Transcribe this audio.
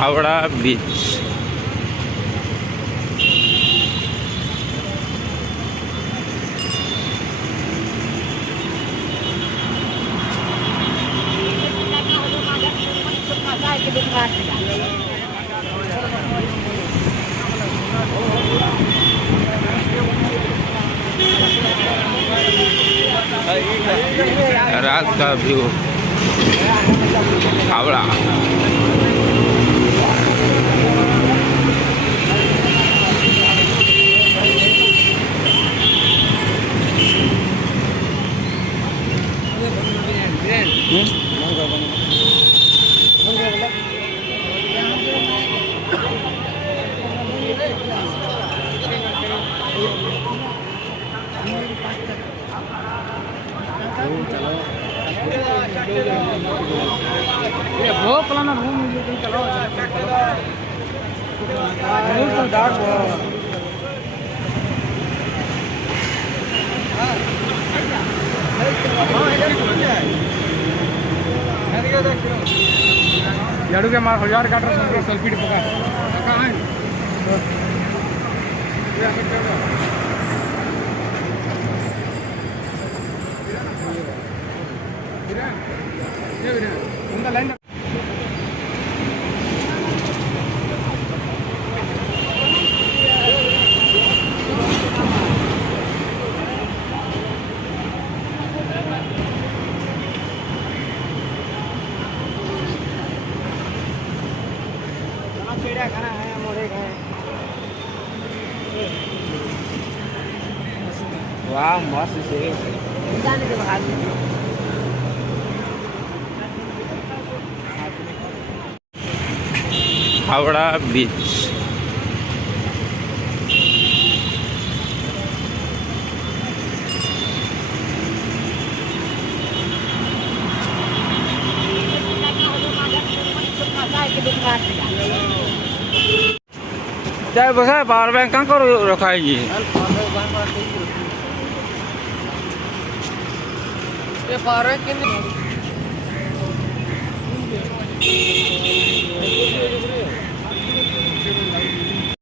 हावड़ा बीच। रात का व्यू हावड़ा। के मार हजार काट रहा सेल्फी पका कहाँ है लाइन खाना है मोड़े खाए। वाह मस्त से जाने के बाद हावड़ा बीच। चाहे बस पावर बैंक कहाँ कर रखा है ये पावर बैंक